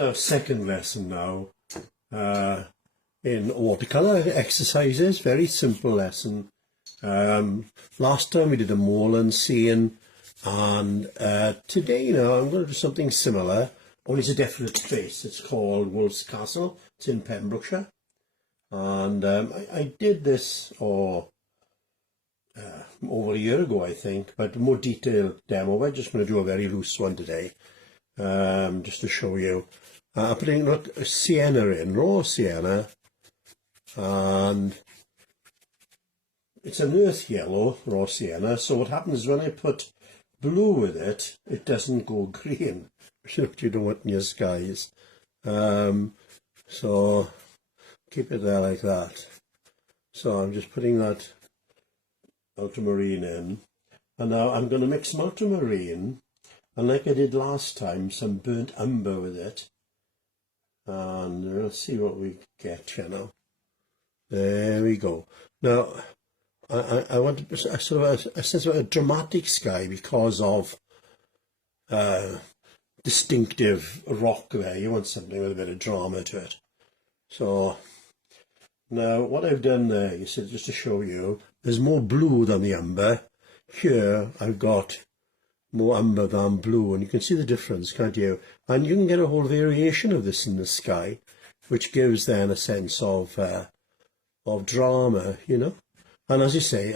Our second lesson now in watercolour exercises. Very simple lesson. Last time we did a moorland scene, and today now I'm going to do something similar, only it's a definite place. It's called Wolf's Castle. It's in Pembrokeshire, and I did this over a year ago, I think, but a more detailed demo. We're just going to do a very loose one today, just to show you. I'm putting sienna in, raw sienna, and it's an earth yellow, raw sienna. So what happens is when I put blue with it, it doesn't go green, which you don't want in your skies. So keep it there like that. So I'm just putting that ultramarine in, and now I'm going to mix some ultramarine, and like I did last time, some burnt umber with it. And we'll see what we get here now. There we go. Now, I want a sort of a sense of a dramatic sky because of distinctive rock there. You want something with a bit of drama to it. So, now what I've done there, you see, just to show you, there's more blue than the umber. Here, I've got more umber than blue, and you can see the difference, can't you? And you can get a whole variation of this in the sky, which gives then a sense of drama, you know. And as you say,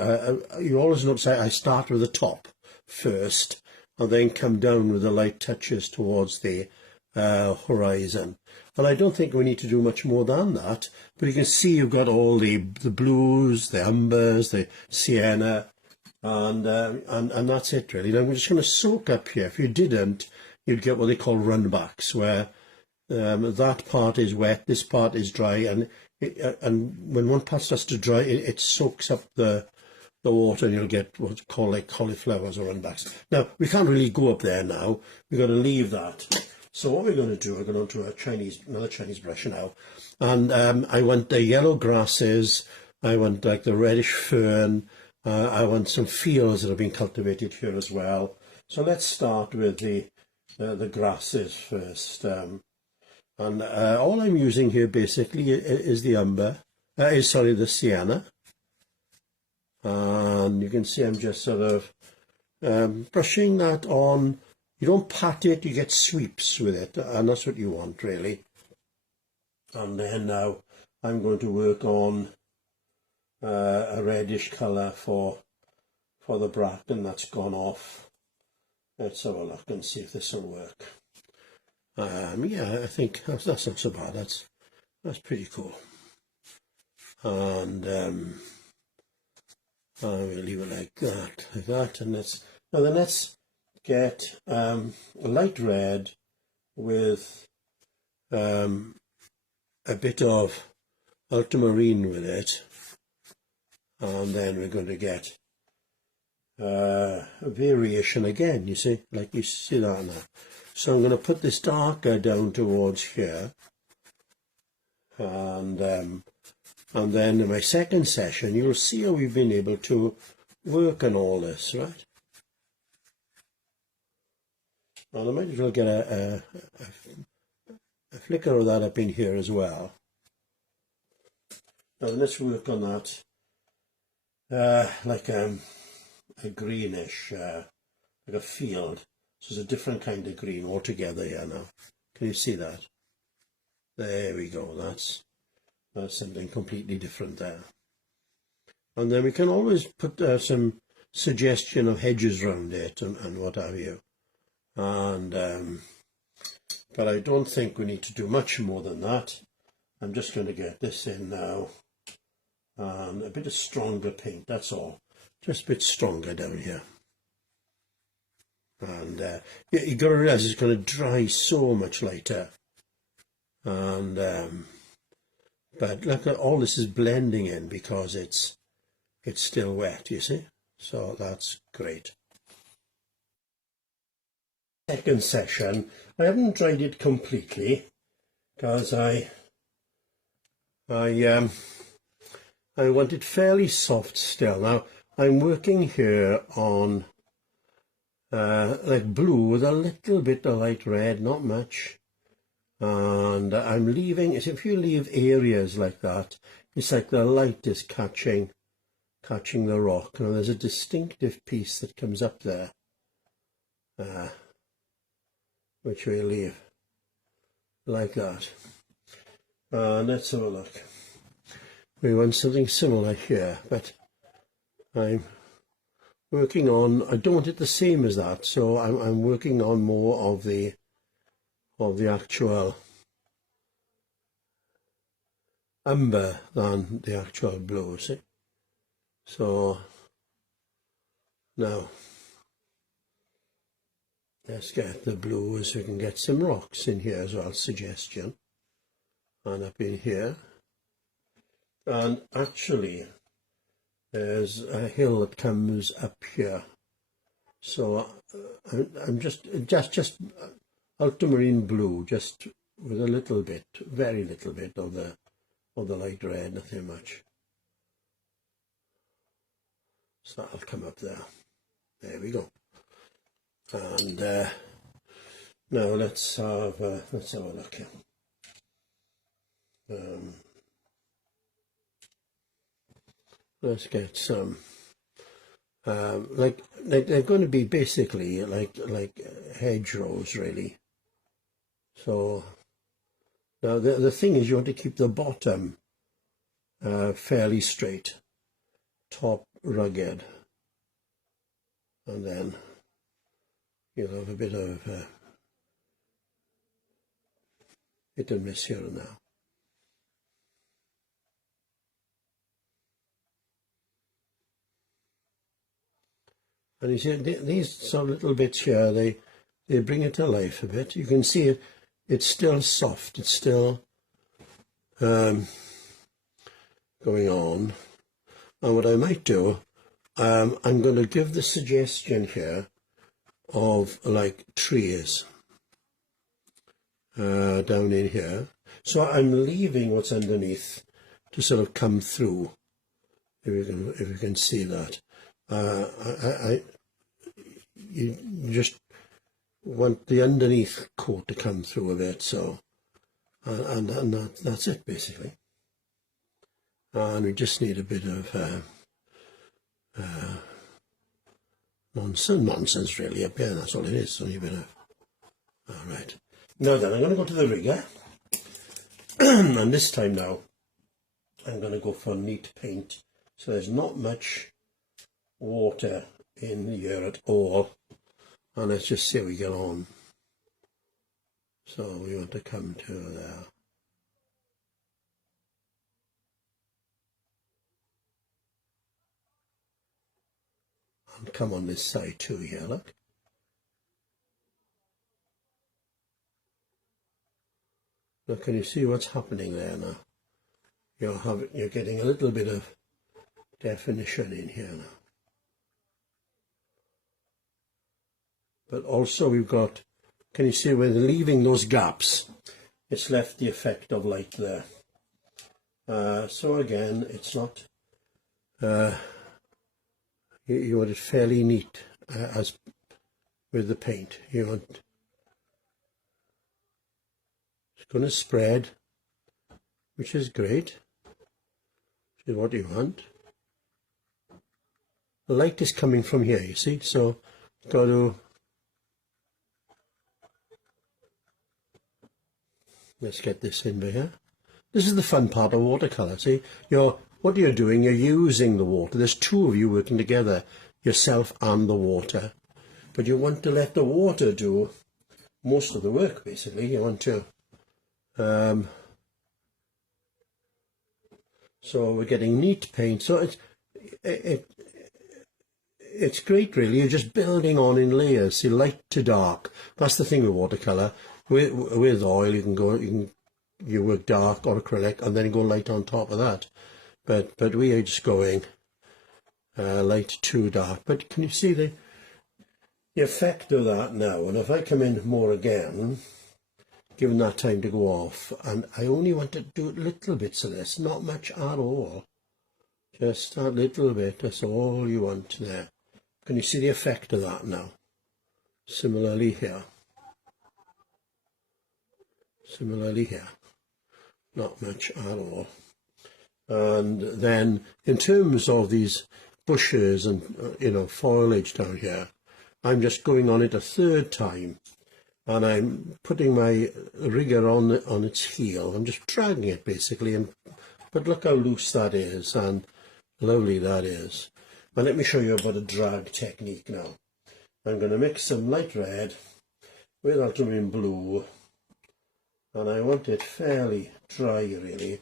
you always notice I start with the top first, and then come down with the light touches towards the horizon. And I don't think we need to do much more than that, but you can see you've got all the blues, the umbers, the sienna, and that's it really. Now we're just going to soak up here. If you didn't, you'd get what they call runbacks, where that part is wet, this part is dry, and when one part starts to dry, it soaks up the water, and you'll get what's called like cauliflowers or runbacks. Now we can't really go up there now. We've got to leave that. So what we're going to do, we're going to another Chinese brush now, and I want the yellow grasses. I want like the reddish fern. I want some fields that have been cultivated here as well. So let's start with the grasses first. And all I'm using here basically is the umber, the sienna. And you can see I'm just sort of brushing that on. You don't pat it, you get sweeps with it, and that's what you want really. And then now I'm going to work on a reddish colour for the bracken that's gone off. Let's have a look and see if this will work. Yeah, I think that's not so bad. That's pretty cool. And I will leave it like that, and let's get a light red with a bit of ultramarine with it. And then we're going to get a variation again, you see, like you see that now. So I'm going to put this darker down towards here, and then in my second session you'll see how we've been able to work on all this, right? And I might as well get a flicker of that up in here as well. Now let's work on that. Like a greenish, like a field. So it's a different kind of green altogether here now. Can you see that? There we go. That's something completely different there. And then we can always put some suggestion of hedges around it and what have you. And but I don't think we need to do much more than that. I'm just going to get this in now. And a bit of stronger paint, that's all. Just a bit stronger down here. And you've got to realise it's going to dry so much later. And but look at all this is blending in because it's still wet, you see. So that's great. Second session, I haven't dried it completely because I want it fairly soft still. Now I'm working here on like blue with a little bit of light red, not much, And I'm leaving, if you leave areas like that, it's like the light is catching the rock. Now there's a distinctive piece that comes up there, which we leave like that. Let's have a look. We want something similar here, but I'm working on, I don't want it the same as that, so I'm working on more of the actual umber than the actual blue, see? So now let's get the blue so we can get some rocks in here as well, suggestion, and up in here. And actually there's a hill that comes up here, so I'm just ultramarine blue, just with a little bit, very little bit of the light red, nothing much. So that'll come up there. There we go. And now let's have a look here. Let's get some. Like they're going to be basically like hedgerows, really. So now the thing is, you want to keep the bottom fairly straight, top rugged, and then you'll have a bit of hit and miss here and now. And you see these some little bits here, they bring it to life a bit. You can see it, it's still soft, it's still going on. And what I might do, I'm going to give the suggestion here of like trees down in here. So I'm leaving what's underneath to sort of come through, if you can see that. You just want the underneath coat to come through a bit, so and that's it basically. And we just need a bit of nonsense really up here. That's all it is. Only a bit of. All right. Now then, I'm going to go to the rigger, and this time now I'm going to go for neat paint. So there's not much water in here at all, and let's just see how we get on. So we want to come to there. And come on this side too here, look. Now can you see what's happening there now? You're getting a little bit of definition in here now. But also we've got, can you see where they're leaving those gaps? It's left the effect of light there. So again, it's not, you want it fairly neat as with the paint. You want, it's going to spread, which is great, which is what you want. The light is coming from here, you see, so you've got to, let's get this in here. This is the fun part of watercolour, see, what you're doing, you're using the water. There's two of you working together, yourself and the water. But you want to let the water do most of the work, basically. You want to... so we're getting neat paint. So it's great, really. You're just building on in layers, see, light to dark. That's the thing with watercolour. With oil, you work dark or acrylic, and then you go light on top of that. But we are just going light to dark. But can you see the effect of that now? And if I come in more again, given that time to go off, and I only want to do little bits of this, not much at all, just a little bit, that's all you want there. Can you see the effect of that now? Similarly here. Similarly here, not much at all. And then in terms of these bushes and foliage down here, I'm just going on it a third time, and I'm putting my rigger on its heel. I'm just dragging it basically, but look how loose that is and lovely that is. Now let me show you about a drag technique now. I'm going to mix some light red with ultramarine blue, and I want it fairly dry really.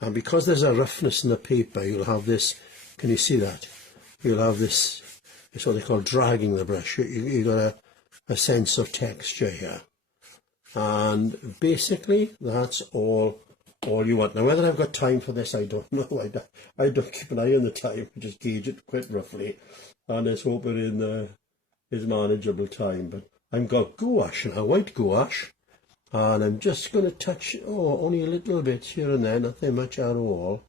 And because there's a roughness in the paper, you'll have this, can you see that? You'll have this, it's what they call dragging the brush. You've got a sense of texture here. And basically, that's all you want. Now, whether I've got time for this, I don't know. I don't keep an eye on the time. I just gauge it quite roughly. And let's hope it is manageable time. But I've got gouache now, white gouache. And I'm just going to touch, only a little bit here and there, nothing much at all,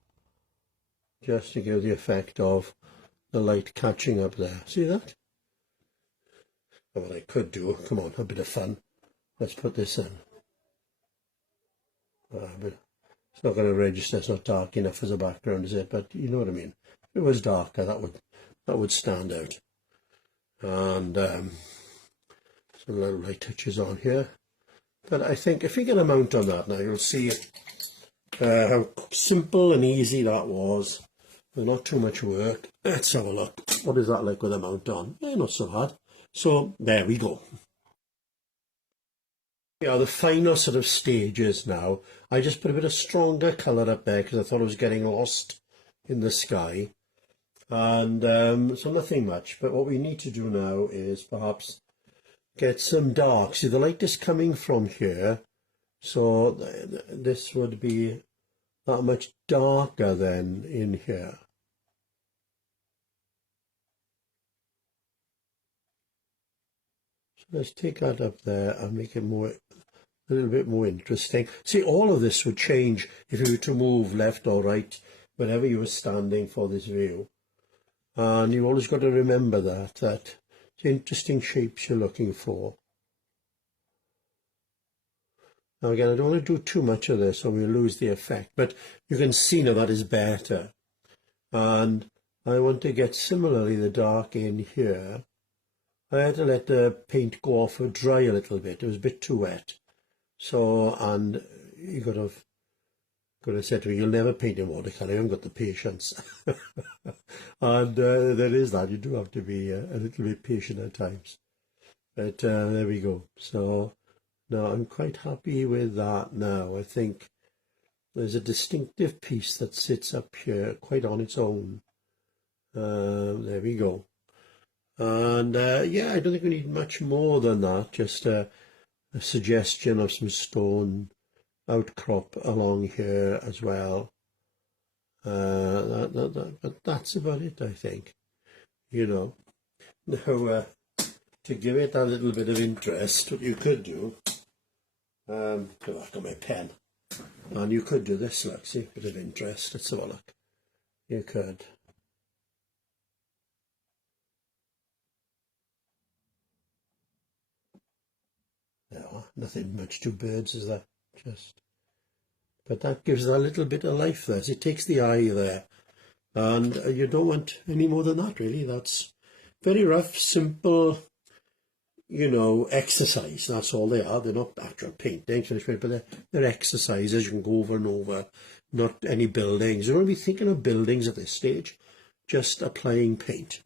just to give the effect of the light catching up there. See that? And what I could do, come on, a bit of fun. Let's put this in. But it's not going to register, it's not dark enough as a background, is it? But you know what I mean. If it was darker, that would stand out. And some little light touches on here. But I think if you get a mount on that now, you'll see how simple and easy that was. With not too much work. Let's have a look. What is that like with a mount on? Not so bad. So there we go. Yeah, the final sort of stages now. I just put a bit of stronger colour up there because I thought it was getting lost in the sky. And so nothing much. But what we need to do now is perhaps get some dark. See, the light is coming from here, so this would be that much darker than in here. So let's take that up there and make it a little bit more interesting. See, all of this would change if you were to move left or right, wherever you were standing for this view. And you've always got to remember that interesting shapes you're looking for. Now again, I don't want to do too much of this or we'll lose the effect, but you can see now that is better. And I want to get similarly the dark in here. I had to let the paint go off or dry a little bit. It was a bit too wet. So, and you could have said to me, you'll never paint in watercolour, you haven't got the patience. And there is that, you do have to be a little bit patient at times. But there we go. So now I'm quite happy with that now. I think there's a distinctive piece that sits up here quite on its own. There we go. And yeah, I don't think we need much more than that, just a suggestion of some stone outcrop along here as well. But that's about it, I think. Now to give it a little bit of interest, what you could do, I've got my pen, and you could do this, look, see, bit of interest, let's have a look. You could. No, nothing much, two birds, is there? But that gives a little bit of life there. It takes the eye there, and you don't want any more than that, really. That's very rough, simple, exercise. That's all they are. They're not actual painting, but they're exercises you can go over and over. Not any buildings. You don't want to be thinking of buildings at this stage. Just applying paint.